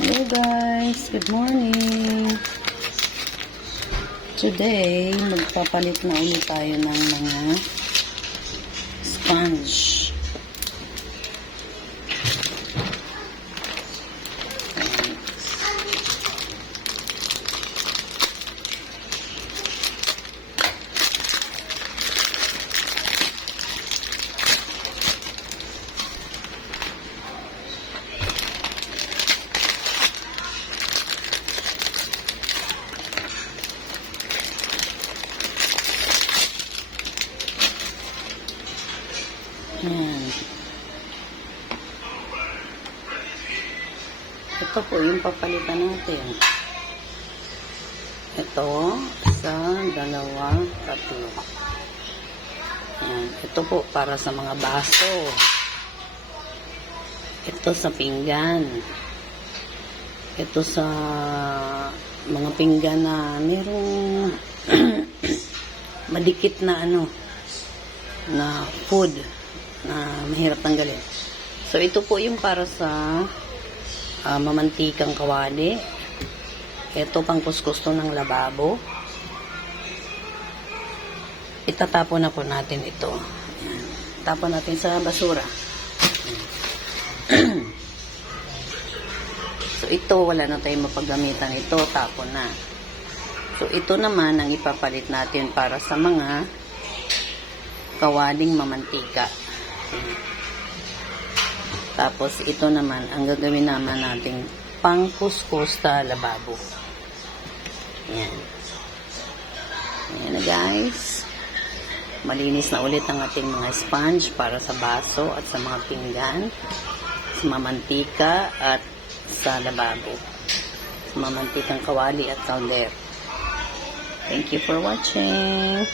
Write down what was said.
Hello guys, good morning. Today, magpapalit na ulit tayo ng mga sponge. Ayan. Ito po yung papalitan natin. Ito, isa, dalawa, tatlo. Ayan. Ito po para sa mga baso. Ito sa pinggan. Ito sa mga pinggan na merong madikit na ano na food na mahirap tanggalin. So, ito po yung para sa ah, mamantikang kawali. Ito pang kuskus to ng lababo. Itatapon na po natin ito. Ayan. Tapon natin sa basura. so, ito wala na tayong mapagamitan. Ito, tapon na. So, ito naman ang ipapalit natin para sa mga kawaling mamantika. Tapos ito naman, ang gagawin naman natin pangkuskus sa lababo. Yan. Ayan na guys. Malinis na ulit ang ating mga sponge para sa baso at sa mga pinggan, sa mamantika at sa lababo. Sa mamantikang kawali at kalder. Thank you for watching.